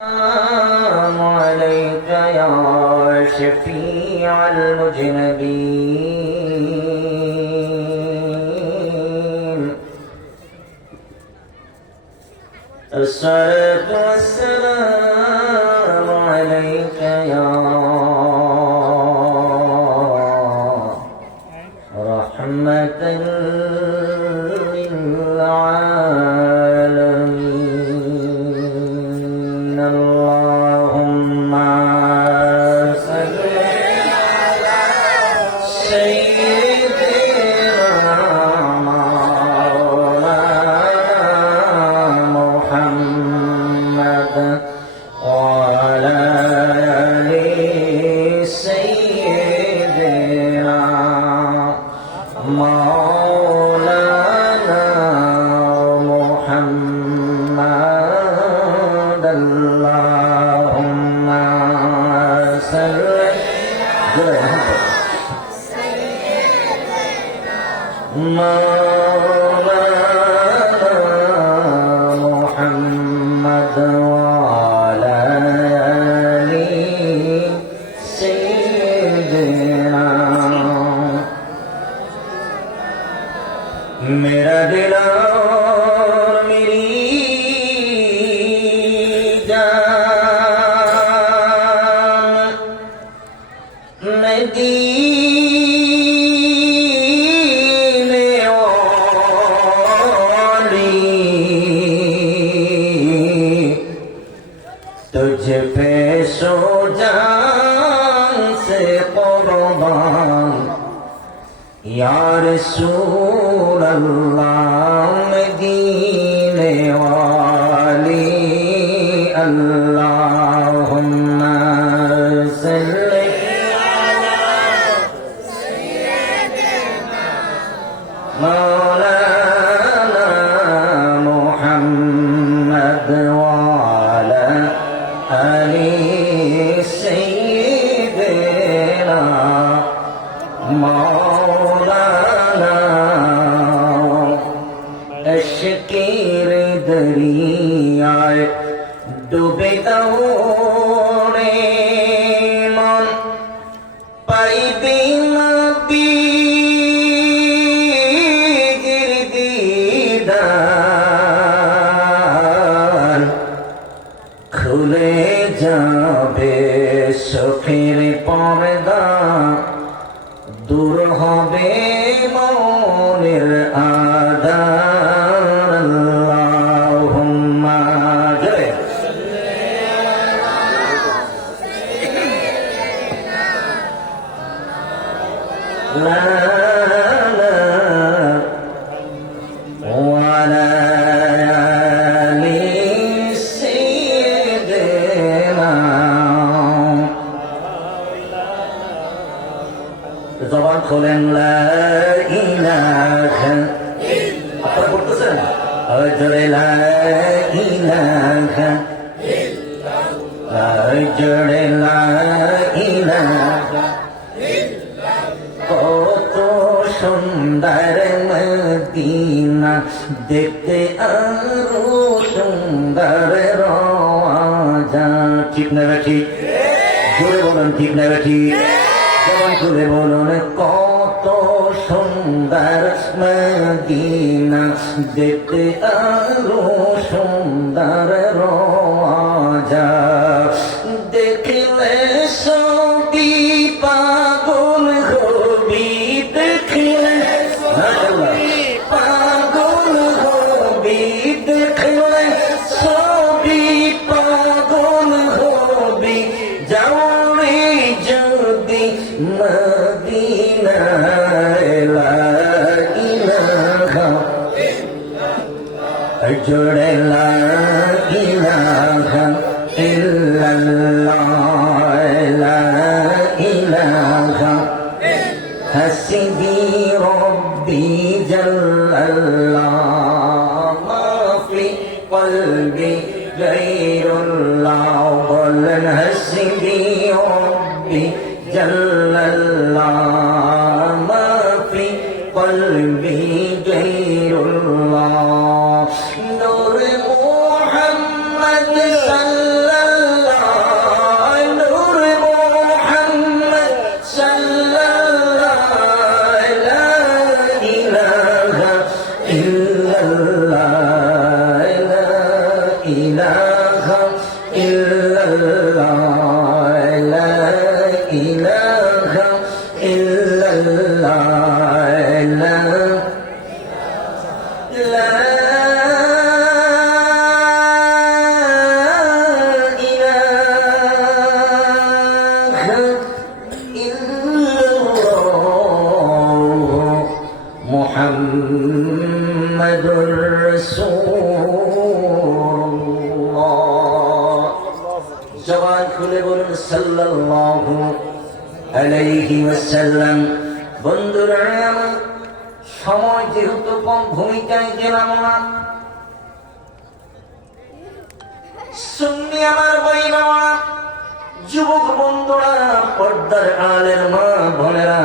السلام عليك يا شفيع المذنبين الصلاة والسلام عليك يا رحمة للعالمين اللهم صل على سيدنا مولانا محمد وعلى آل سيدنا مولانا محمد اللهم صل مولانا محمد وعلى آل سيدنا मेरा दिल और मेरी जान मदीने वाली तुझ पे सो जान से कुर्बान या रसूल अल्लाह मदीने वाली अल्लाहुम्मा सल्ली अला सय्यिदिना मौलाना मुहम्मद वाला आली सय्यिदिना मौलाना अश्कीर दरियाए डूबे दौड़े मन पाइबे नबीर दीदार खुले जाबे চোখের পর্দা দূর হবে মনের আধার আল্লাহুম্মা জয় লা লা ওয়ালা আলি সাইয়্যিদিনা জবান খোলেন লা ইলাহা আপনারা পড়তেছেন জোরে লা ইলাহা জোরে লা ইলাহা কত সুন্দর মদিনা দেখতে আরো সুন্দর রওজা ঠিক না ঠিক জোরে বলেন ঠিক না ঠিক জবান খুলে বলুন কত সুন্দর মদিনা দেখতে আরো সুন্দর রওজা দেখলে সবই পাগল হবি দেখলে পাগল হবি দেখলে সবই পাগল হবি যাও রে যদি মদিনায় লা ইলাহা জোরে লা ইলাহা ইল্লাল্লাহ লা ইলাহা হাসবি রব্বি জাল্লাল্লাহ মা ফি কলবি গায়রুল্লাহ বলেন হাসবি রব্বি জাল্লাল্লাহ মা ফি কলবি গায়রুল্লাহ নূর মুহাম্মদ সাল্লাল্লাহু জবান খুলে বলুন সাল্লাল্লাহু আলাইহি ওয়াসাল্লাম। বন্ধুরা আমার, সময় যেহেতু কম, ভূমিকায় গেলাম না। সুন্নি আমার ভাইরা, যুবক বন্ধুরা, পর্দার আলের মা বোনেরা,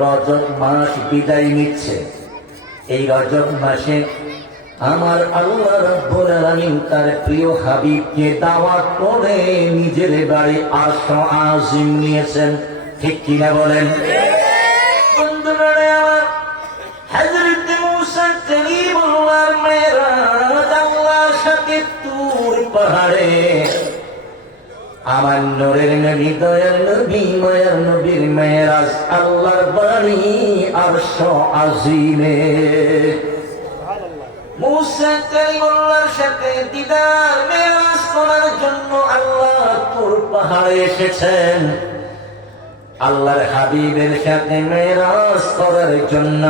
রজব মাস বিদায় নিচ্ছে। এই রজব মাসে আমার আল্লাহ রাব্বুল আলামিন তার প্রিয় হাবিবকে দাওয়াত করে নিজের বাড়ি আরশ আজিম নিয়েছেন। ঠিক কিনা বলেন? বন্ধুরা আমার, হযরত মুসা কালিমুল্লাহর মেরাজ আল্লাহর সাথে তুর পাহাড়ে আমার নূরের নবী, দয়ার নবী, মায়ার নবীর মেরাজ আল্লাহর বাড়ি আরশ আজিমে। মুসা কালিমুল্লাহর সাথে দিদার মেরাজ করার জন্য আল্লাহ তুর পাহাড়ে এসেছেন। আল্লাহর হাবিবের সাথে মেরাজ করার জন্য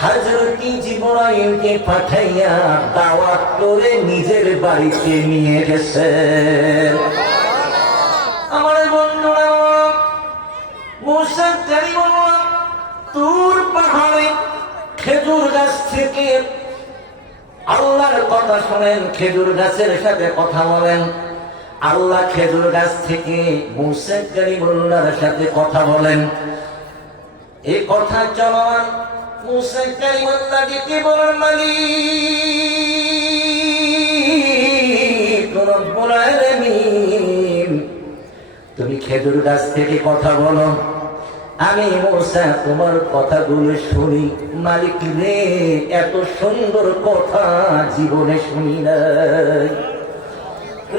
হযরত জিবরাইলকে পাঠাইয়া দাওয়াত করে নিজের বাড়িতে নিয়ে গেছেন। আমার বন্ধুরা, মুসা কালিমুল্লাহ তুর পাহাড়ে খেজুর গাছ থেকে আল্লাহর কথা শোনেন, খেজুর গাছের সাথে কথা বলেন। আল্লাহ খেজুর গাছ থেকে মুসা কালিমুল্লাহর সাথে কথা বলেন। এই কথা চলমান মুসা কালিমুল্লাহ দিতে বলেন, মালিক রব্বুল আলামিন, তুমি খেজুর গাছ থেকে কথা বলো, আমি মুসা তোমার কথাগুলো শুনি। মালিক রে, এত সুন্দর কথা জীবনে শুনি নাই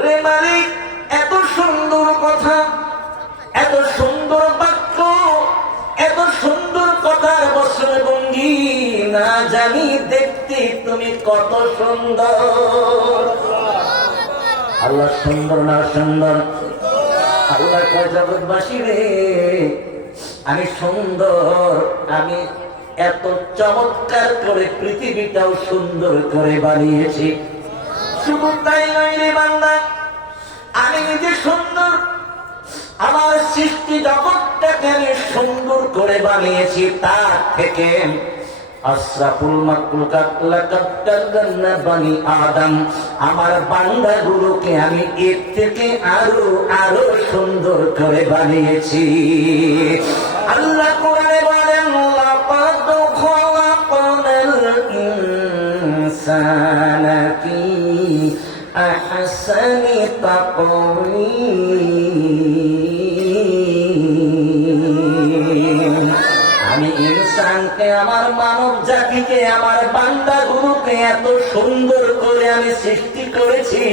রে মালিক, এত সুন্দর কথা, এত সুন্দর বাক্য, এত সুন্দর কথার বচন ভঙ্গি না জানি দেখতে তুমি কত সুন্দর। আল্লাহ সুন্দর না সুন্দর? আল্লাহ কয়, জগৎবাসী রে, আমি সুন্দর, আমি এত চমৎকার করে পৃথিবীটাও সুন্দর করে বানিয়েছি। শুধু তাই নয় রে বান্দা, আমি নিজে সুন্দর, আমার সৃষ্টি জগৎটাকে আমি সুন্দর করে বানিয়েছি। তার থেকে আশরাফুল মাখলুকাত লাকাদ কাররামনা বানি আদম, আমার বান্দাগুলোকে আমি এর থেকে আরো আরো সুন্দর করে বানিয়েছি। আল্লাহ কোরআনে বলেন, লাকাদ খালাকনাল ইনসানা ফি আহসানি তাকওয়িম। আমি ইনসানকে, আমার মানব জাতিকে, আমার বান্দাগুলোকে এত সুন্দর করে আমি সৃষ্টি করেছি,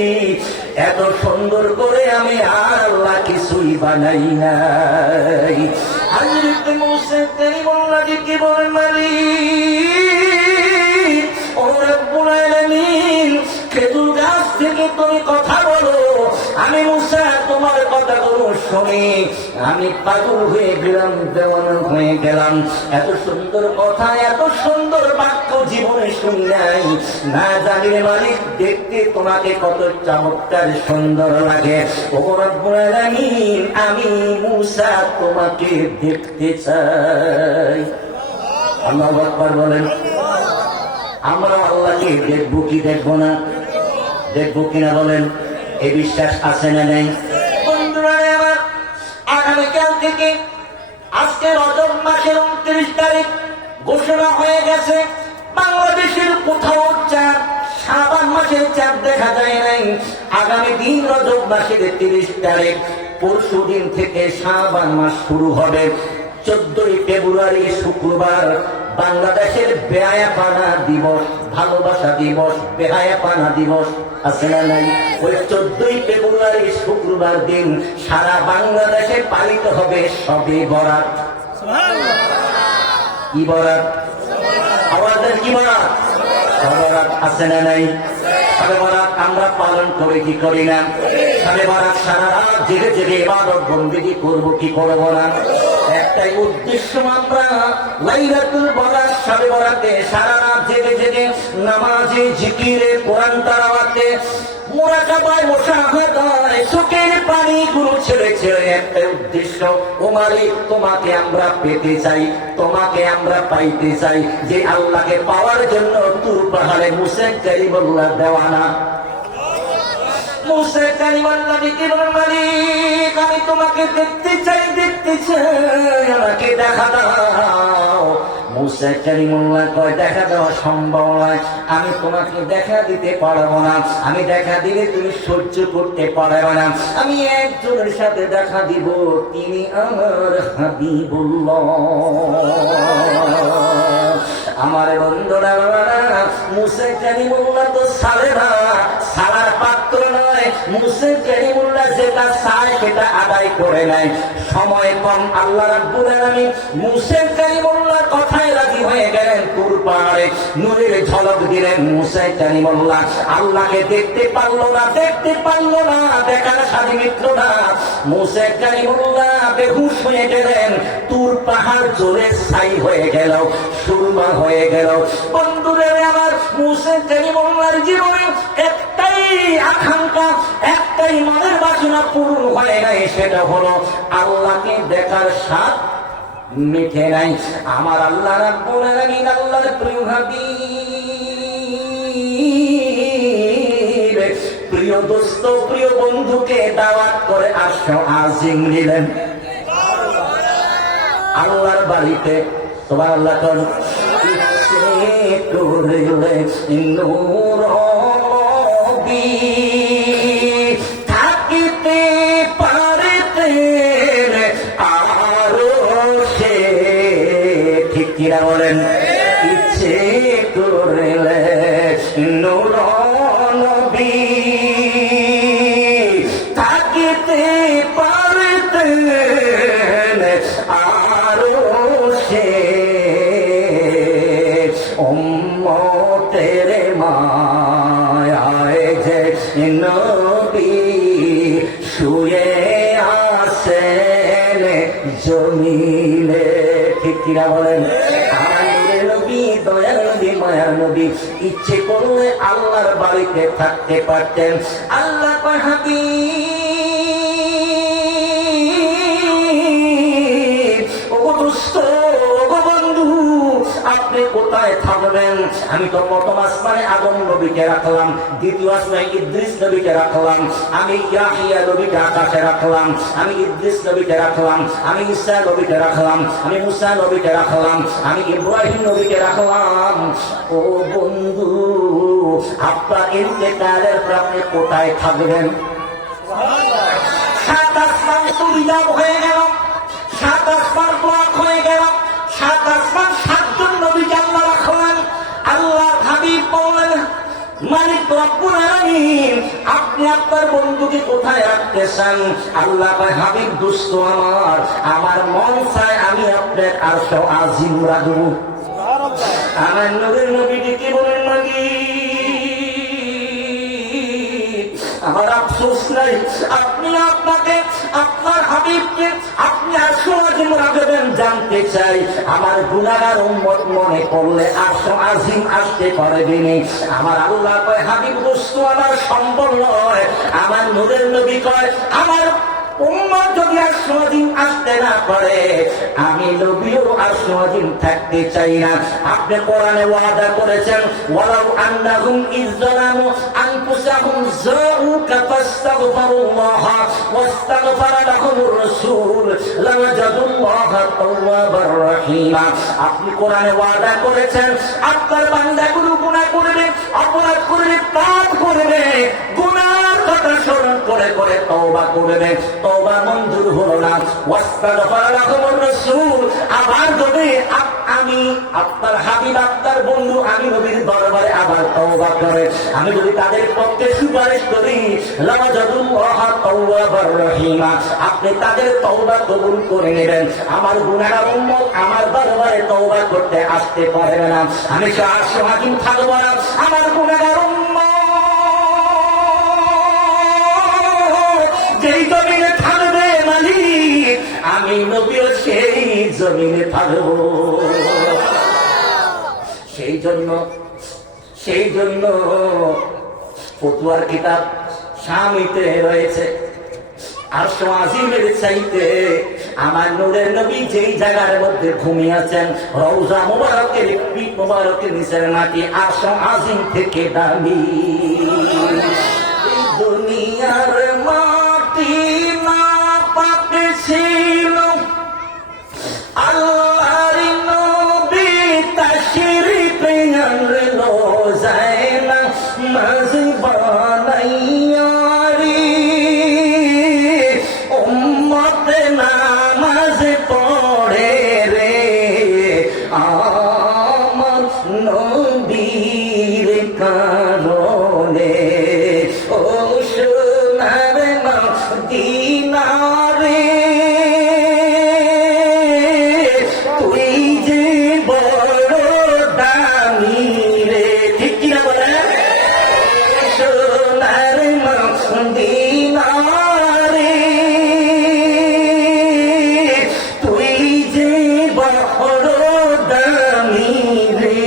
এত সুন্দর করে আমি আল্লাহ কিছুই বানাই নাই। হযরত মুসা কালিমুল্লাহ কি বলেন, মালিক ও রব্বুল আলামিন, খেজুর গাছ থেকে তুমি কথা বলো, আমি মুসা তোমার কথাগুলো শুনি, আমি পাগল হয়ে গেলাম, দেওয়ানা হয়ে গেলাম। এত সুন্দর কথা, এত সুন্দর বাক্য জীবনে শুনি নাই। না জানি রে মালিক, দেখতে তোমাকে কত চমৎকার সুন্দর লাগে। ও রব্বুল আলামিন, আমি মুসা তোমাকে দেখতে চাই। আল্লাহু আকবার বলেন। আমরা আল্লাহকে দেখবো কি দেখবো না? দেখবো কিনা বলেন? এই বিশ্বাস আছে না নেই? বন্ধুরা আমার, আগামীকাল থেকে, আজকে রজব মাসের 29 তারিখ ঘোষণা হয়ে গেছে, বাংলাদেশের কোথাও চাঁদ, শাবান মাসের চাঁদ দেখা যায় নাই। আগামী দিন রজব মাসের 30 তারিখ, পরশু দিন থেকে শাবান মাস শুরু হবে। 14 ফেব্রুয়ারি শুক্রবার বাংলাদেশের বেহায়াপানা দিবস, ভালোবাসা দিবস, বেহায়াপানা দিবস আছে না নাই? ওই 14 ফেব্রুয়ারি শুক্রবার দিন সারা বাংলাদেশে পালিত হবে শবে বরাত। কি বরাত? আমাদের কি বরাত? বরাত আছে না নাই? শবে বরাত আমরা পালন করি কি করি না? শবে বরাত সারা রাত জেগে জেগে ইবাদত বন্দেগী করবো কি করবো না? একটাই উদ্দেশ্য, আমরা লাইলাতুল বরাত, শবে বরাতে সারা রাত জেগে জেগে নামাজে, জিকিরে, কোরআন তেলাওয়াতে, মুরাকাবায়, মুশাহাদায় চোখের পানিগুলো ছেড়ে ছেড়ে একটা উদ্দেশ্য, ও মালিক তোমাকে আমরা পেতে চাই, তোমাকে আমরা পাইতে চাই। যে আল্লাহকে পাওয়ার জন্য তুর পাহাড়ে মুসা কালিমুল্লাহ দেওয়ানা। মুসা কালিমুল্লাহ কি বলেন, মালিক আমি তোমাকে দেখতে চাই, দেখতে চাই, আমাকে দেখা দাও। মুসা কালিমুল্লাহ কয় দেখা দেওয়া সম্ভব নয়, আমি তোমাকে দেখা দিতে পারবো না, আমি দেখা দিলে তুমি সহ্য করতে পারবে না। আমি একজনের সাথে দেখা দিব, তিনি আমার হাবিবুল্লাহ। আমার বন্ধুরা, মুসা কালিমুল্লাহ তো সালে না, সালার পাত্র নয়। মুসা কালিমুল্লাহ যেটা চায় সেটা আদায় করে নেয়। সময় কম, আল্লাহ রাব্বুল আলামিন মুসা কালিমুল্লাহর কথায় রাজি হয়ে গেলেন। তুর পাহাড়ে নূরের ঝলক দিলেন। মুসা কালিমুল্লাহ আল্লাহকে দেখতে পারলো না, দেখতে পারলো না, দেখার সাথে মিত্র না। মুসা কালিমুল্লাহ বেহুশ হয়ে গেলেন। তুর পাহাড় জোরে ছাই হয়ে গেল, সুরমা হয়ে গেল। বন্ধুরা আমার, মুসা কালিমুল্লাহর জীবনে একটাই আকাঙ্ক্ষা, একটাই মনের বাসনা পূরণ হয়ে নাই, সেটা হলো আল্লাহকে দেখার স্বাদ মিঠে নাই। আমার আল্লাহ রাব্বুল আলামিন আল্লাহর প্রিয় হাবিব, প্রিয় দোস্ত, প্রিয় বন্ধুকে দাওয়াত করে আসো আজিম নিলেন আল্লাহর বাড়িতে। সুবহানাল্লাহ। ইচ্ছে করিলে নূর নবী থাকিতে পারিতেন আরো সে। ঠিক কিনা বলেন? ইচ্ছে করিলে নূর নবী থাকিতে পারিতেন আরো সে। উম্মতের মায়ায় যে নবী শুয়ে আছেন জমিনে। ঠিক কিনা বলেন? আমার নবী, দয়ার নবী, মায়ার নবী ইচ্ছে করলে আল্লাহর বাড়িতে থাকতে পারতেন। আল্লাহ কয়, হাবিব, ওগো দোস্ত, ওগো বন্ধু, আপনি কোথায় থাকবেন? আমি তো প্রথম আসমানে আদম নবীকে রাখলাম, দ্বিতীয় আসমানে ইদ্রিস নবীকে রাখলাম, আমি ইয়াহিয়া নবীকে আকাশে রাখলাম, আমি ইদ্রিস নবীকে রাখলাম, আমি ঈসা নবীকে রাখলাম, আমি মুসা নবীকে রাখলাম, আমি ইব্রাহিম নবীকে রাখলাম। ও বন্ধু, আপনার ইন্তেকালের পর আপনি কোথায় থাকবেন? সাত আসমান সুবিধা হয়ে গেল, সাত আসমান ব্লক হয়ে গেল, সাত আসমান সাতজন নবীকে আল্লাহ রাখলেন। আল্লাহ হাবিব বললেন, মালিক রব্বুল আলামিন আপনি আপনার বন্ধুকে কোথায় রাখতে চান? আল্লাহ কয়, হাবিব দোস্ত আমার, আমার মন চায় আমি আপনার আরশ আজিম রাখবো। আমার নবীর নবীকে কি বলেন? আমার আফসোস নাই, আপনি আপনাকে, আপনার হাবিবকে আপনি আরশ আজিম রাখবেন। জানতে চাই আমার গুনাহগার উম্মত মনে করলে আরশ আজিম আসতে পারবেনি? আমার আল্লাহ কয়, হাবিব দোস্ত আমার সম্ভব নয়। আমার নূরের নবী কয়, আমার উম্মত যদি আরশ আজিম আসতে না পারে, আমি নবীও আরশ আজিম থাকতে চাই না। আপনি কোরআনে ওয়াদা করেছেন, ওয়ালাউ আন্নাহুম ইযলামু আনফুসাহুম জাউকা ফাস্তাগফিরুল্লাহ ওয়াস্তাগফারা লাহুমুর রাসূল লাওয়াজাদুল্লাহা তাওয়াবার রহিমা। আপনি কোরআনে ওয়াদা করেছেন, আপনার বান্দাগুলো গুনাহ করবে, অপরাধ করবে, পাপ করবে, গুনাহর কথা স্মরণ করে করে তওবা করবে, তওবা মঞ্জুর হলো না, ওয়াস্তাগফারা লাহুমুর রাসূল, আবার যদি আমি আপনার হাবিব, আপনার বন্ধু, আমি নবীর দরবারে আবার তওবা করে আমি যদি তাদের পক্ষে সুপারিশ করি, লাওয়াজাদুল্লাহা তাওয়াবার রহিমা, আপনি তাদের তওবা কবুল করে নেবেন। আমার গুনাহগার উম্মত আমার দরবারে তওবা করতে আসতে পারবে না, আমি আরশ আজিম থাকবো না। আমার গুনাহগার উম্মত যেই জমিনে থাকবে মালিক, আমি নবীও সেই জমিনে থাকবো। সেই জন্য ফতুয়ার কিতাব স্বামীতে রয়েছে, আরশ আজিমের চাইতে আমার নূরের নবী যেই জায়গার মধ্যে ঘুমিয়ে আছেন, রওজা মুবারকের পিঠ মুবারকের নিচের মাটি আরশ আজিম থেকে দামি। দুনিয়ার মাটি না পাক ছিল, আল্লাহর নবী তাশরীফ আনলো যায় না মাঝ বানাইয়া রে, উম্মত নামাজ পড়ে রে আমার নবীর কারণে। ও সোনার মদিনা রে, তুই যে বড় দামি রে, ঠিক কিনা বলে? সোনার মদিনা রে, তুই যে বড় দামি রে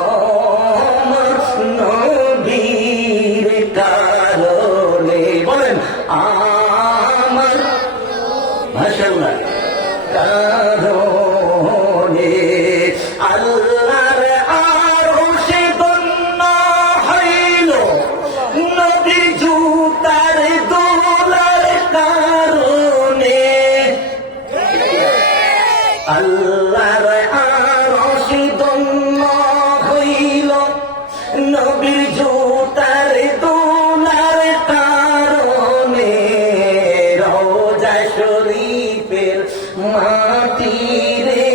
আমার নবীর কারণে। বলেন আমার মাশাআল্লাহ কারণে আল্লাহর আরশে দন্ন হইল, নবীর জুতার দোলার কারণে। আল্লাহর আরশে দন্ন হইল, নবীর জুতার দোলার কারণে। রওজা শরীফের মাটি রে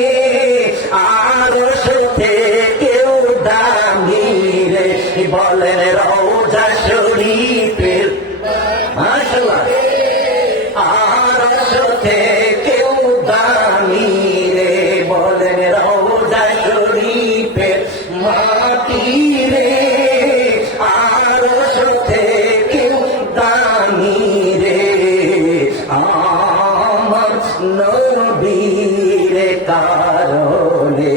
আরশ থেকেও দামি রে, বলেন রওজা শরীফের মাশাআল্লাহ আরশ থেকেও দামি রে, বলেন রওজা শরীফের মাটি রে আরশ থেকেও দামি রে আমার নবীর কারণে,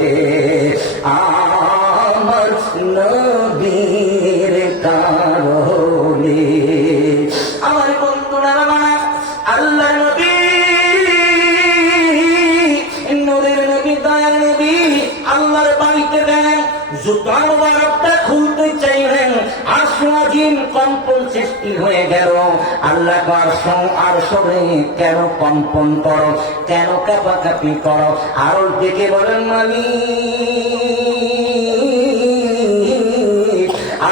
আমার নবীর কারণে। আমার বন্ধুরা আমার আল্লাহ নবী, নূরের নবী, দয়ার নবী আল্লাহর বাড়িতে গেলেন, জুতা মুবারকটা খুলতে চাইলেন, আরশ আজিম কম্পন সৃষ্টি হয়ে গেল। আল্লাহ আরশ রে কেন কম্পন করো, কেন কাঁপাকাঁপি করো? আরো ডেকে বলেন মালিক,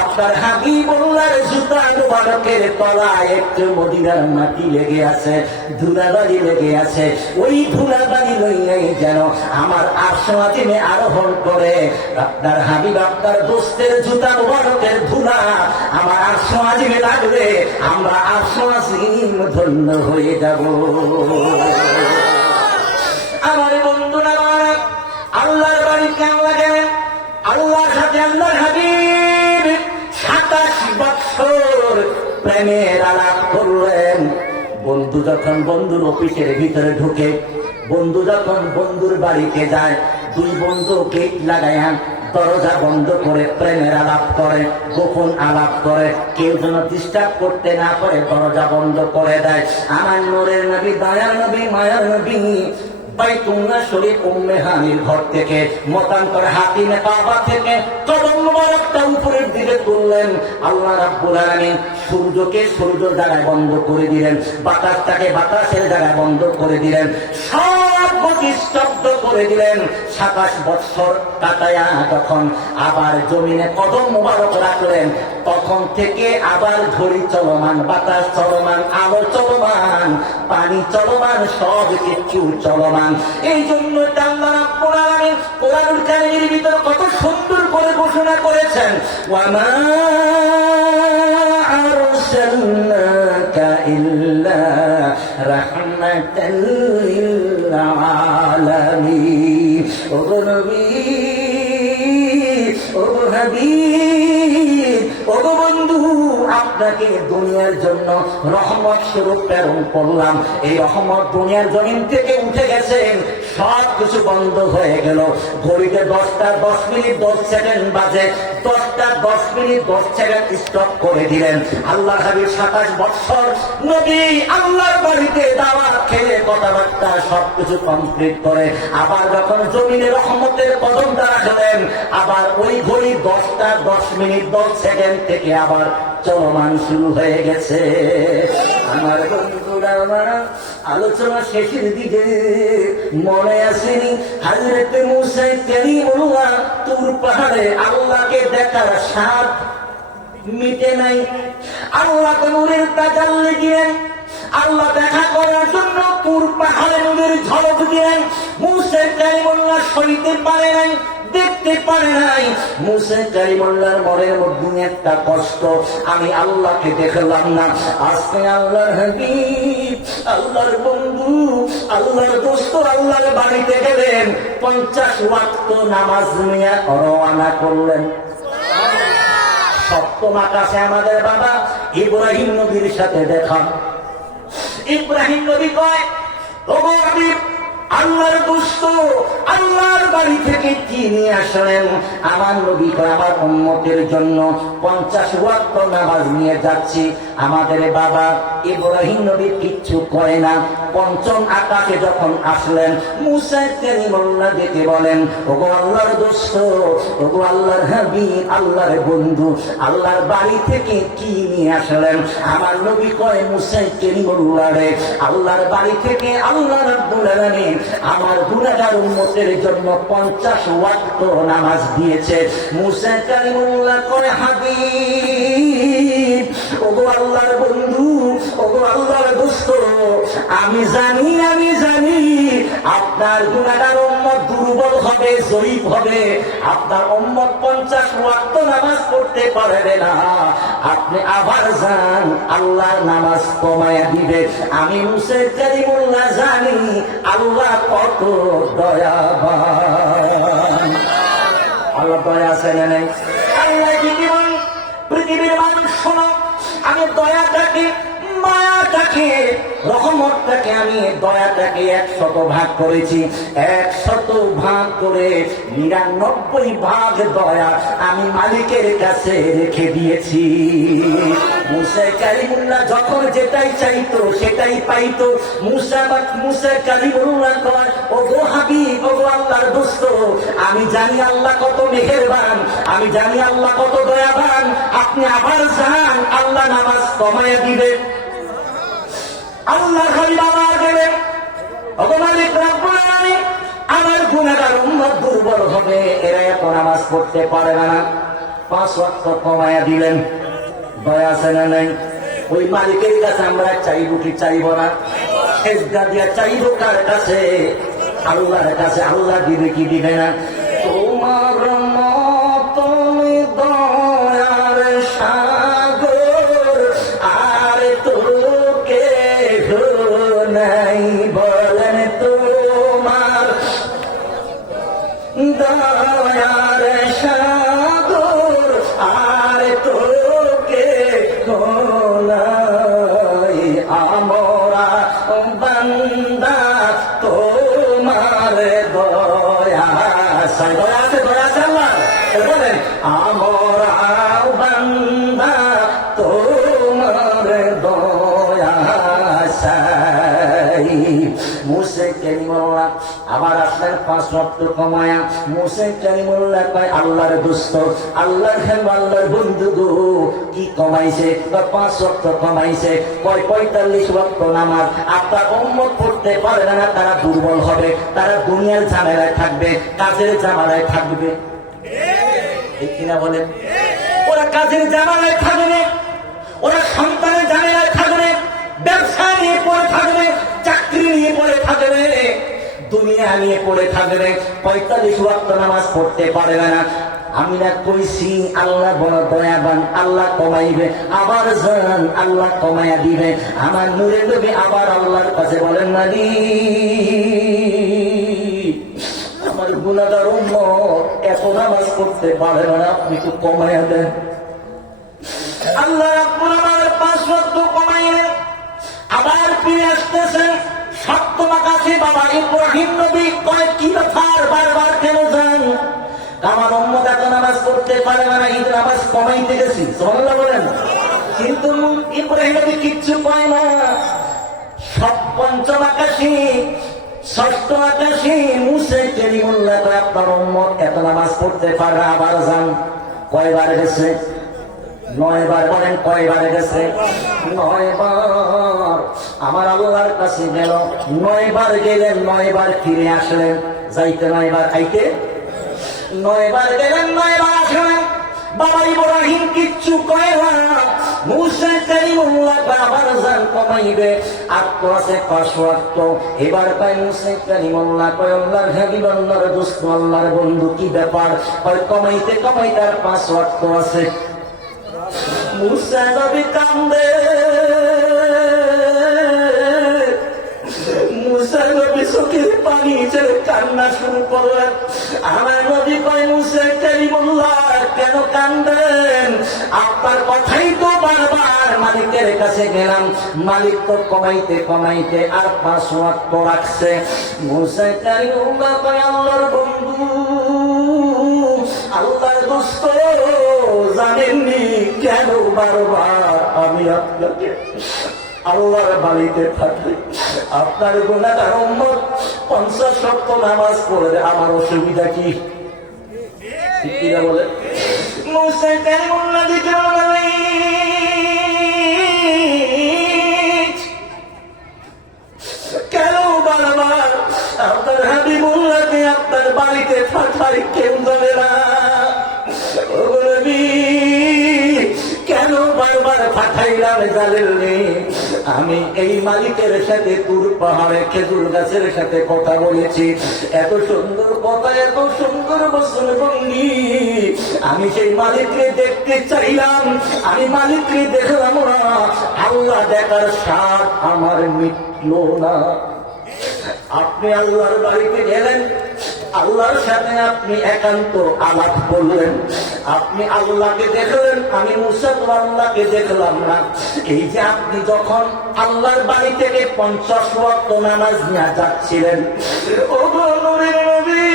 আপনার হাবিবুল্লাহর জুতা মুবারকের তলায় একটু মদিনার মাটি লেগে আছে, ধুলাবালি লেগে আছে। ওই ধুলাবালি লইয়াই যেন আমার আরশ আজিমে আরোহণ করে। আপনার হাবিব আপনার দোস্তের জুতা মুবারকের ধুলা আমার আরশ আজিমে লাগবে, আমরা আরশ আজিম ধন্য হয়ে যাব। আমার বন্ধুরা আল্লাহর বাড়ি কেমন লাগে? আল্লাহর সাথে আল্লাহর হাবিব 27 বছর প্রেমের আলাপ করলেন। বন্ধু যখন বন্ধুর অফিসের ভিতরে ঢুকে, বন্ধু যখন বন্ধুর বাড়িতে যায়, দুই বন্ধু গেট লাগাইয়া দরজা বন্ধ করে প্রেমের আলাপ করে, গোপন আলাপ করে, কেউ যেন ডিস্টার্ব করতে না পারে দরজা বন্ধ করে দেয়। আমার নূরের নবী, দয়ার নবী, মায়ার নবী বাইতুল্লাহ শরীফ উম্মে হানির ঘর থেকে, মতান্তর হাতিমে কাবা থেকে কদম মুবারকটা উপরের দিকে তুললেন। আল্লাহ রাব্বুল আলামিন সূর্যকে সূর্য জায়গায় বন্ধ করে দিলেন, বাতাসটাকে বাতাসের জায়গায় বন্ধ করে দিলেন, সব গতি স্তব্ধ করে দিলেন। 27 বছর কাটায়া যখন আবার জমিনে কদম মুবারক রাখলেন, তখন থেকে আবার ঘড়ি চলমান, বাতাস চলমান, আলো চলমান, পানি চলমান, সব কিছু চলমান। এই জন্য আল্লাহ রাব্বুল আলামিন কোরআনুল কারীমের ভিতরে কত সুন্দর করে ঘোষণা করেছেন, ওয়ামা আরসালনাকা ইল্লা রাহমাতাল লিল আলামিন। ও নবী, ও হাবিব, ও বন্ধু, আপনাকে দুনিয়ার জন্য রহমত স্বরূপ প্রেরণ করলাম। এই রহমত দুনিয়ার জমিন থেকে উঠে গেছেন, সব কিছু বন্ধ হয়ে গেল। ঘড়িতে 10টা 10 মিনিট 10 সেকেন্ড বাজে, 10টা 10 মিনিট 10 সেকেন্ড স্টপ করে দিলেন। আল্লাহ হাবিব 27 বছর নবী আল্লাহর বাড়িতে দাওয়াত খেয়ে কথাবার্তা সবকিছু কমপ্লিট করে আবার যখন জমিনে রহমতের কদমটা রাখলেন, আবার ওই ঘড়ি 10টা 10 মিনিট 10 সেকেন্ড থেকে আবার চলমান শুরু হয়ে গেছে। আমার বন্ধুরা, আমার আলোচনা শেষের দিকে মনে আসেনি হযরতে মুসা কালিমুল্লাহ তুর পাহাড়ে আল্লাহকে দেখার স্বাদ মিটে নাই। আল্লাহ নূরের তাজাল্লি দিলেন, আল্লাহ দেখা করার জন্য তুর পাহাড়ে নূরের ঝলক দিলেন। মুসা কালিমুল্লাহ সইতে পারে নাই, দেখতে পারে নাই। মুসা কালিমুল্লাহর মনের মধ্যে একটা কষ্ট, আমি আল্লাহকে দেখলাম না। আজকে আল্লাহর হাবিব, আল্লাহর বন্ধু, আল্লাহর দোস্ত আল্লাহর বাড়িতে গেলেন, 50 ওয়াক্ত নামাজ নিয়ে রওনা করলেন। সপ্তম আকাশে আমাদের বাবা ইব্রাহিম নবীর সাথে দেখা। ইব্রাহিম নবী কয়, ওগো হাবিব, আল্লাহর দোস্ত আল্লাহর বাড়ি থেকে কি নিয়ে আসলেন? আমার নবী কয়, আমার উম্মতের জন্য 50 ওয়াক্ত নামাজ নিয়ে যাচ্ছি। আমাদের বাবা ইব্রাহিম নবী কিচ্ছু কয় না। পঞ্চম আকাশে যখন আসলেন, মুসা কালিমুল্লাহ দেখে বলেন, ওগো আল্লাহর দোস্ত, ওগো আল্লাহর হাবিব, আল্লাহর বন্ধু, আল্লাহর বাড়ি থেকে কি নিয়ে আসলেন? আমার নবী কয়, মুসা কালিমুল্লাহ রে, আল্লাহর বাড়ি থেকে আল্লাহ রাব্বুল আলামিন আমার গুনাহগার উম্মতের জন্য 50 ওয়াক্ত নামাজ দিয়েছে। মুসা কালিমুল্লাহ কয়, হাবিব, ওগো আল্লাহর বন্ধু, ওগো আল্লাহর দোস্ত, আমি জানি আপনার গুনাহগার উম্মত দুর্বল হবে, জয়ীফ হবে। আপনার উম্মত 50 ওয়াক্ত নামাজ পড়তে পারবে না। আপনি আবার যান, আল্লাহর নামাজ কমায়া দিবে। আমি মুসা কালিমুল্লাহ জানি আল্লাহ কত দয়াবান। আল্লাহ দয়া আছে না নাই? আল্লাহ জীবন পৃথিবীর মানুষ শোনো, আমি দয়াটাকে, মায়াটাকে, রহমতটাকে, আমি দয়াটাকে 100 ভাগ করেছি। 100 ভাগ করে 99 ভাগ দয়া আমি মালিকের কাছে রেখে দিয়েছি। মুসা কালিমুল্লাহ যখন যেটাই চাইতো সেটাই পাইতো। মুসা কালিমুল্লাহ কয়, ওগো হাবিব, ওগো আল্লাহর দোস্ত, আমি জানি আল্লাহ কত মেহেরবান, আমি জানি আল্লাহ কত দয়াবান। আপনি আবার যান, আল্লাহ নামাজ কমায়া দিবে। আল্লাহ খালি আবার গেলেন, ওগো মালিক রব্বুল আলামিন, আমার গুনাহগার উম্মত দুর্বল হবে, এরা এত নামাজ পড়তে পারে না, 5 ওয়াক্ত কমায়া দিলেন। দয়া আছে না নাই? ওই মালিকের কাছে আমরা চাইব কি চাইব না? সেজদা দিয়া চাইব কার কাছে? আল্লাহর কাছে। আল্লাহ দিবে কি দিবে না? তোমার মতন দয়ার সাগর আর তো কেহ নাই, বলেন তোমার দয়ার সাগর আর তো কেহ নাই, আমরা বান্দা তোমার দয়া। দয়া আছে, দয়া আছে আল্লাহ। বলেন, আমরা বান্দা তোমার দয়া চাই। মুসা কালিমুল্লাহ আবার আসলেন 5 ওয়াক্ত কমায়া। মুসা কালিমুল্লাহ কয়, আল্লাহর দোস্ত, আল্লাহর হেম, আল্লাহর বন্ধু গো, কি কমাইছে? 5 ওয়াক্ত কমাইছে। 45 ওয়াক্ত নামাজ আপনার উম্মত পড়তে পারবে না, তারা দুর্বল হবে, তারা দুনিয়ার ঝামেলায় থাকবে, কাজের ঝামেলায় থাকবে। ঠিক কিনা বলেন? ওরা কাজের ঝামেলায় থাকবে, ওরা সন্তানের ঝামেলায় থাকবে, ব্যবসা নিয়ে পড়ে থাকবে, চাকরি নিয়ে পড়ে থাকবে, দুনিয়া নিয়ে পড়ে থাকবে। 45 ওয়াক্ত নামাজ পড়তে পারবে না। আমি না কইছি আল্লাহ বড় দয়াবান, আল্লাহ কমাইবে। আবার যান, আল্লাহ কমাইয়া দিবে। আমার নূরে নবী আবার আল্লাহর কাছে বলেন, মালিক, আমার গুনাহগার উম্মত এত নামাজ পড়তে পারে না, আপনি একটু কমাইয়া দেন। আল্লাহ রাব্বুল ওয়াক্ত কমাইলেন, আবার ফিরে আসতেছেন। সপ্তমা কাছে বাবা ইব্রাহিম নবী কয় কি ব্যাপার, বারবার কেন যান? আমার উম্মত এত নামাজ পড়তে পারে না, ঈদ নামাজ কমাইতে গেছি, সুবহানাল্লাহ বলেন। কিন্তু ইব্রাহিম নবী কিচ্ছু কয় না। পঞ্চম আকাশী, ষষ্ঠ আকাশী মুসা কালিমুল্লাহ কয় আপনার উম্মত এত নামাজ পড়তে পারে, আবার যান। কয়বার গেছে? 9 বার। বলেন কয়বার গেছে? 9 বার। আমার আল্লাহর কাছে গেল, 9 বার গেলেন, 9 বার ফিরে আসলেন। যাইতে 9 বার, আইতে 9 বার গেলেন, 9 বার আসলেন। বাবা ইব্রাহিম কিচ্ছু কয় না। মুসা কালিমুল্লাহ আবার যান কমাইবে, আর তো আছে 5 ওয়াক্ত। এবার কয় মুসা কালিমুল্লাহ কয় আল্লাহর হাবিব, আল্লাহর দোস্ত, আল্লাহর বন্ধু কি ব্যাপার? কয় কমাইতে কমাইতে আর 5 ওয়াক্ত আছে। মুসা নবী কান্দে, মুসা নবী চোখের পানি ছেড়ে কান্না শুরু করলেন। আমার নবী কয় মুসা কালিমুল্লাহ কেন কান্দেন? আপনার কথাই তো বারবার মালিকের কাছে গেলাম, মালিক তো কমাইতে কমাইতে আর 5 ওয়াক্ত রাখছে। মুসা কালিমুল্লাহ কয় আল্লাহর বন্ধু, আল্লাহর দোস্ত, জানেননি কেন বারবার আমি আপনাকে আল্লাহর বাড়িতে থাকি? আপনার গুনাহগার উম্মত 50 ওয়াক্ত নামাজ পড়ে, আমার অসুবিধা কি? ঠিক কিনা বলে? মুসা কালিমুল্লাহ কেন বারবার আপনার হাবিবুল্লাহকে আপনার বাড়িতে থাকার কেউ জানে না? কেন বারবার পাঠাইলাম জানেননি? আমি এই মালিকের সাথে তুর পাহাড়ে খেজুর গাছের সাথে কথা বলেছি, এত সুন্দর কথা, এত সুন্দর বচন ভঙ্গি। আমি সেই মালিককে দেখতে চাইলাম, আমি মালিককে দেখলাম না। আল্লাহ দেখার স্বাদ আমার মিটলো না। আপনি আল্লাহর বাড়িতে গেলেন, আল্লাহর সাথে আপনি একান্ত আলাপ করলেন, আপনি আল্লাহকে দেখলেন, আমি মুসা তো আল্লাহকে দেখলাম না। এই যে আপনি যখন আল্লাহর বাড়ি থেকে 50 ওয়াক্ত নামাজ নিয়ে যাচ্ছিলেন, ও নূরের নবী,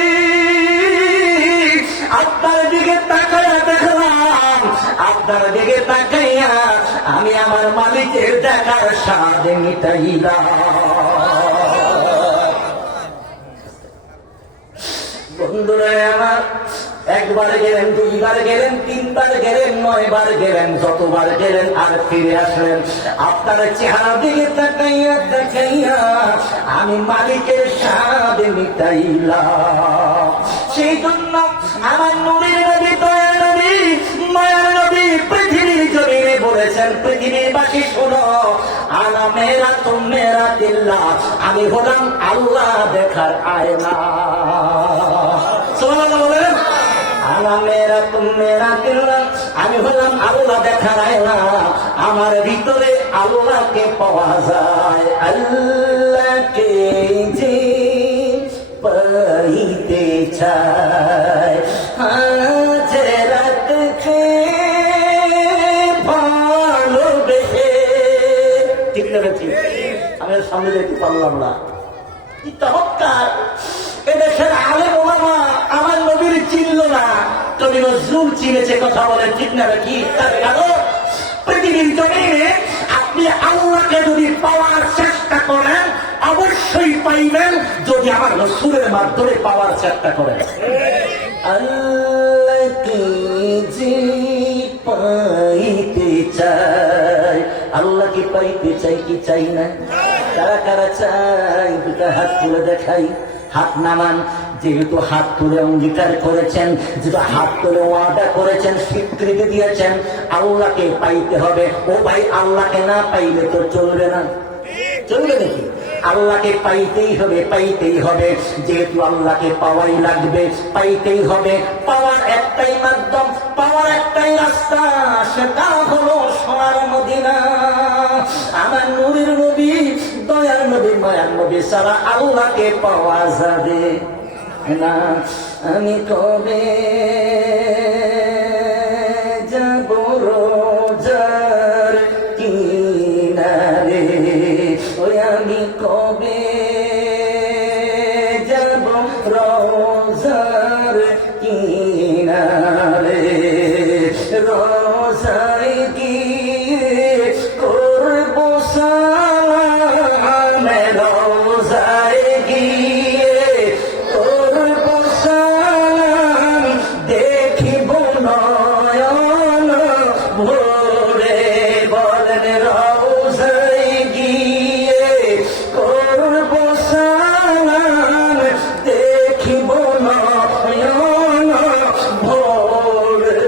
আপনার দিকে তাকাইয়া দেখলাম, আপনার দিকে তাকাইয়া আমি আমার মালিকের দেখার স্বাদ মিটাইলাম। বন্ধুরা আমার, একবার গেলেন, 2 বার গেলেন, 3 বার গেলেন, 9 বার গেলেন, যতবার গেলেন আর ফিরে আসলেন। আপনার চেহারা দিকে তাকাইয়া তাকাইয়া আমি মালিকের স্বাদ মিটাইলাম। সেই জন্য আমার নবীর নবী, দয়ার নবী, মায়ার নবী পৃথিবীর জমিনে বলেছেন, পৃথিবীর বাসী শোনো, আনা মেরা তুম মেরা দিল্লাহ, আমি হলাম আল্লাহ দেখার আয়না। সুবহানাল্লাহ বলেন। আনা মেরা তুম মেরা দিল্লাহ, আমি হলাম আল্লাহ দেখার আয়না। আমার ভিতরে আল্লাহকে পাওয়া যায়। আল্লাহকে যে পাইতে চায়, আজ রাতকে ভালোবেসে। ঠিক না? আমি সামনে দেখতে পারলাম না। কি চমৎকার! এদেশের আলেম ওলামা আমার নবীর চিনল না, কবি নজরুল চিনেছে। কথা বলে ঠিক না? কি তার কারণ পৃথিবীর জমিনে আপনি আল্লাহকে যদি পাওয়ার চেষ্টা করেন, অবশ্যই পাইবেন, যদি আমার রসুলের মাধ্যমে পাওয়ার চেষ্টা করেন। আল্লাহকে যে পাইতে চাই, আল্লাহকে পাইতে চাই কি চাই না? কারা কারা চাই? 2টা হাত তুলে দেখাই। হাত নামান। যেহেতু হাত তুলে অঙ্গীকার করেছেন, যেহেতু হাত তুলে ওয়াদা করেছেন, স্বীকৃতি দিয়েছেন, আল্লাহকে পাইতে হবে। ও ভাই, আল্লাহকে না পাইলে তো চলবে না। চলবে নাকি? আল্লাহকে পাইতেই হবে, পাইতেই হবে। যেহেতু আল্লাহকে পাওয়াই লাগবে, পাইতেই হবে। পাওয়ার একটাই মাধ্যম, পাওয়ার একটাই রাস্তা, সেটা হলো সোনার মদিনা। আমার নূরের নবী, দয়ার নবী, মায়ার নবী ছাড়া আল্লাহকে পাওয়া যাবে না। আমি কবে যাব রোজার কি কবে যাব রোজার কিনারে, রোজায় গিয়ে করব সালাম, রোজায় গিয়ে করব সালাম, দেখিব নয়ন ভরে। বলেন রোজায় গিয়ে করব সালাম, দেখিব নয়ন ভরে।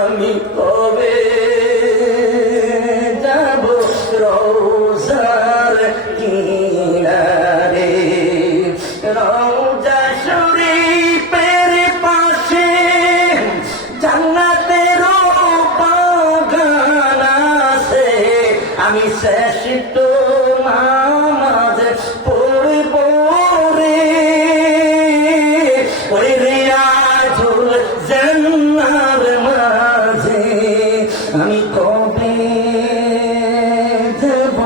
আমি কবে যাব রোজার কিনারে, রওজা শরীফের পাশে জান্নাতের বাগান আছে, আমি শেষ তো নামাজ পড়ব রে, ওই রিয়াজুল জান্নার মাঝে। আমি কবে যাব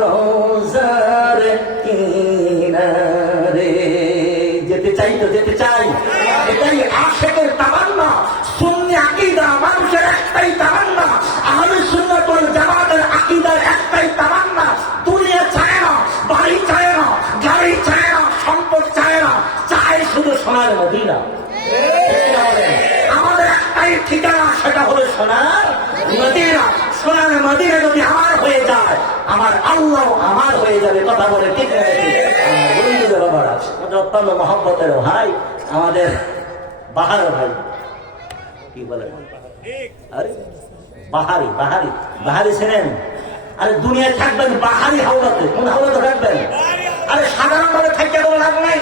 রোজার কিনারে, যেতে চাই তো যেতে চাই, এটাই আশিকের তামান্না। সুন্নি আকীদা মানুষের একটাই তামান্না, আহলে সুন্নাত ওয়াল জামাতের আকীদার একটাই তামান্না। দুনিয়া চায় না, বাড়ি চায় না, গাড়ি চায় না, সম্পদ চায় না, চায় শুধু সোনার মদিনা। আমাদের একটাই ঠিকানা, সেটা হলো সোনার মদিনা। সোনার মদিনা যদি আমার হয়ে যায়, আমার আল্লাহ আমার হয়ে যাবে। কথা বলে ঠিক বন্ধুদের আবার আছে অত্যন্ত মহব্বতের ভাই, আমাদের বাহার ভাই, কি বলে আরে বাহারি বাহারি বাহারি ছিলেন। আরে দুনিয়ায় থাকবেন বাহারি হাওলাতে, কোন হাওলাতে থাকবেন? আরে সাধারণ ভাবে থাকতে কোনো লাভ নাই।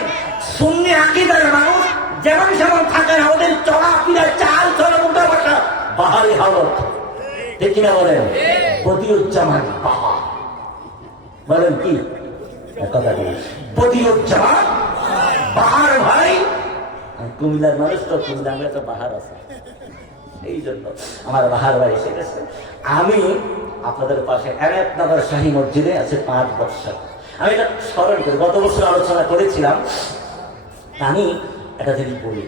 সুন্নি আকীদার মানুষ যেমন সেমন থাকেন, আমাদের চলাফেরা চাল চলন উঠা বসা বাহারি হাওলাত, ঠিক কিনা বলেন? বদিউজ্জামান বাহা বলেন কি কথা বলেন, বদিউজ্জামান বাহার ভাই। কুমিল্লার মানুষ তো, কুমিল্লা আমরা তো বাহার আছে, এই জন্য আমার বাহার ভাই এসে গেছে। আমি আপনাদের পাশে এনায়েতনগর শাহী মসজিদে আছে 5 বছর। আমি এটা স্মরণ করি, গত বছর আলোচনা করেছিলাম। আমি একটা জিনিস বলি,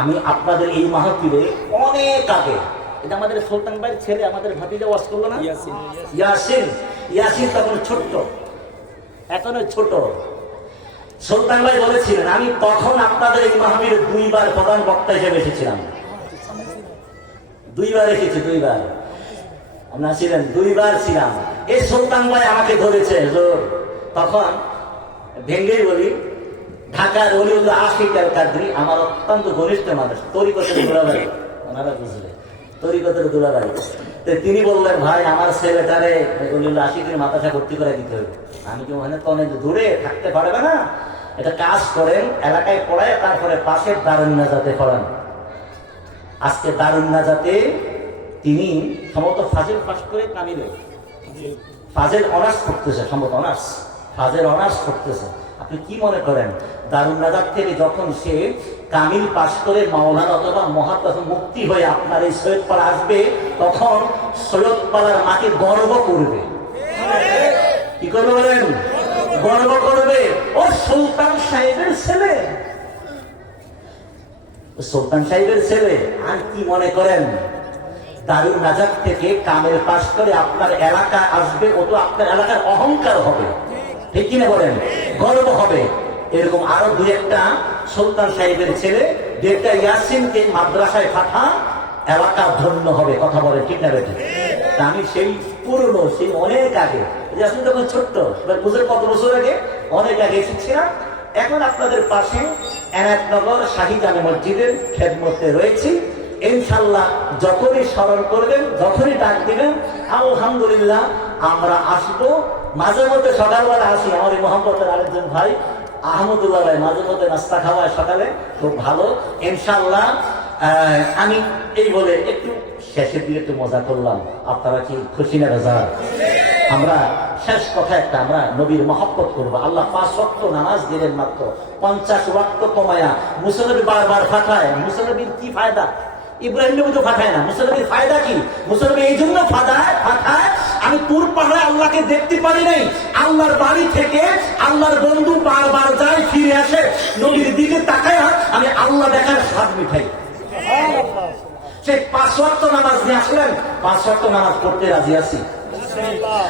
আমি আপনাদের এই মাহফিলে অনেক আগে, এটা আমাদের সুলতান ভাইয়ের ছেলে, আমাদের ভাতিজা ওয়াজ করলো না, ইয়াসিন। ইয়াসিন তখন ছোট্ট, এখনো ছোট। সুলতান ভাই বলেছিলেন, আমি তখন আপনাদের এই মাহফিলে 2 বার প্রধান বক্তা হিসেবে এসেছিলাম। 2 বার এসেছি, 2 বার আপনারা ছিলেন, 2 বার ছিলাম। এই সুলতান ভাই আমাকে ধরেছে, তখন ভেঙ্গেই বলি, ঢাকার ওলিউল্লাহ আশিক আল কাদরি আমার অত্যন্ত ঘনিষ্ঠ মানুষ, তরিকতের দুলাভাই, ওনারা বুঝলে তরিকতের দুলাভাই। তিনি বললেন, ভাই আমার ছেলেটারে ওলিউল্লাহ আশিকের মাদ্রাসা ভর্তি করে দিতে হবে। আমি কি ওখানে তো অনেক দূরে থাকতে পারবে না, এটা কাজ করেন, এলাকায় পড়ায়, তারপরে পাশের দারুন নাজাতে পড়ান। আজকে দারুন নাজাতে তিনি সম্ভবত ফাজিল পাস করে কামিলে ফাজেল অনার্স করতেছে, সম্ভবত অনার্স, ফাজেল অনার্স করতেছে। আপনি কি মনে করেন, দারুন নাজাত থেকে যখন সে কামিল পাশ করে মাওলানা অথবা মহাত্মা মুক্তি হয়ে আপনার এই সৈয়দপাড়া আসবে, তখন সৈয়দপাড়ার মাকে গর্ব করবে। কি করবে বলেন? গর্ব করবে। ও সুলতান সাহেবের ছেলে, সুলতান সাহেবের ছেলে। আর কি মনে করেন, দারুন নাজাত থেকে কামেল পাশ করে আপনার এলাকা আসবে, ও তো আপনার এলাকার অহংকার হবে, ঠিক কিনা বলেন? গর্ব হবে। এরকম আরো 2-1টা সুলতান সাহেবের ছেলে, 2-1টা ইয়াসিনকে মাদ্রাসায় পাঠা, এলাকা ধন্য হবে। কথা বলে ঠিক না বেঠিক? আমি সেই পুরনো, সেই অনেক আগে, ইয়াসিন তখন ছোট্ট, বুঝলেন কত বছর আগে, অনেক আগে এসেছিলাম। এখন আপনাদের পাশে এনায়েতনগর শাহী জামে মসজিদের খেদমতে রয়েছি। ইনশাল্লাহ যখনই স্মরণ করবেন, যখনই ডাক দিবেন, আলহামদুলিল্লাহ আমরা আসবো। মাঝে মধ্যে সকালবেলা আসি, আমার এই মোহাম্মতের আরেকজন ভাই আহমদুল্লাহ ভাই মাঝে মধ্যে নাস্তা খাওয়ায় সকালে, খুব ভালো। ইনশাল্লাহ আমি এই বলে একটু শেষের দিকে একটু মজা করলাম। আপনারা কি খুশি না রাজা? আমরা শেষ কথা একটা, আমরা নবীর মহব্বত করবো। আল্লাহ 5 ওয়াক্ত নামাজ দিলেন মাত্র, 50 ওয়াক্ত কমায়া মুসল্লি বারবার ফাটায়। মুসল্লির কি ফায়দা? ইব্রাহিম নবী তো ফাটায় না। মুসলমানের ফায়দা কি? মুসলমান এই জন্য ফাটায়, আমি তুর পাহাড়ে আল্লাহকে দেখতে পারি নাই, আল্লাহর বাড়ি থেকে আল্লাহর বন্ধু বারবার যায় ফিরে আসে, নবীর দিকে তাকায় আমি আল্লাহ দেখার স্বাদ মিঠাই। সে 5 ওয়াক্ত নামাজ নিয়ে আসলেন, 5 ওয়াক্ত নামাজ পড়তে রাজি আছি।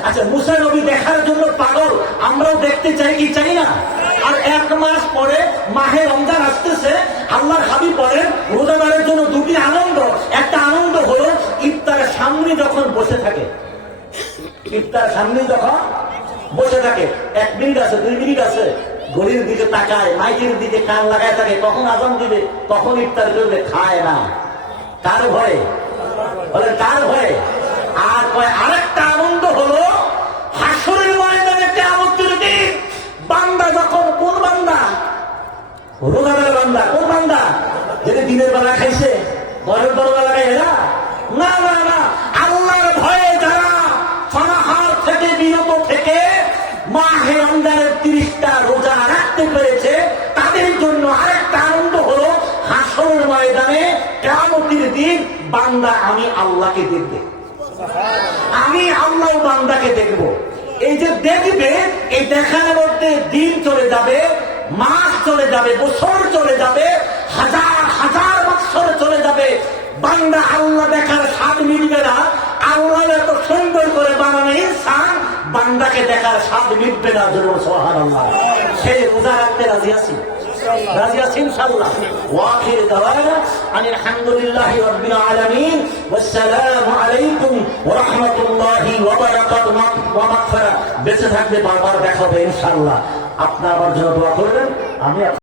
আচ্ছা, মুসা নবী দেখার জন্য পাগল, আমরাও দেখতে চাই কি চাই না? আর 1 মাস পরে মাহে রমজান আসতেছে, আল্লাহর হাবিব বলেন রোজাদারের জন্য 2টি আনন্দ। একটা আনন্দ হলো ইফতারের সামনে যখন বসে থাকে, ইফতার সামনে যখন বসে থাকে, 1 মিনিট আছে 2 মিনিট আছে, ঘড়ির দিকে তাকায়, মাইকের দিকে কান লাগায় থাকে, কখন আজান দিবে, কখন ইফতার করবে, খায় না। কার ভয়ে? বলেন কার ভয়ে? আর কয় আরেকটা আনন্দ হলো হাসরের ময়দানে কিয়ামতের দিন বান্দা যখন, কোন বান্দা? রোজাদার বান্দা। কোন বান্দা? যেটা দিনের বেলা খাইছে, ঘরের বেলা খাই না, না না না, আল্লাহর ভয়ে যারা পানাহার থেকে বিরত থেকে মাহে রমজানের 30টা রোজা রাখতে পেরেছে, তাদের জন্য আরেকটা আনন্দ হলো হাসরের ময়দানে কিয়ামতের দিন বান্দা আমি আল্লাহকে দেখবে, আমি আল্লাহ বান্দাকে দেখব। এই যে দেখবে, এই দেখার মধ্যে দিন চলে যাবে, মাস চলে যাবে, বছর চলে যাবে, হাজার হাজার বছর চলে যাবে, বান্দা আল্লাহ দেখার স্বাদ মিটবে না। আল্লাহ এত সুন্দর করে বানানো ইনসান, বান্দাকে দেখার স্বাদ মিটবে না। জরুর সুবহানাল্লাহ। সেই রোজা রাখতে রাজি আছি, রাজি আছি ইনশাআল্লাহ। ওয়াখির দাওয়ানা আনিল হামদুলিল্লাহি রাব্বিল আলামিন, ওয়াসসালামু আলাইকুম ওয়া রাহমাতুল্লাহি ওয়া বারাকাতুহু ওয়া মাগফিরাহ। বেঁচে থাকবে বারবার দেখা হবে ইনশাআল্লাহ। আপনার আমার জন্য দোয়া করবেন, আমি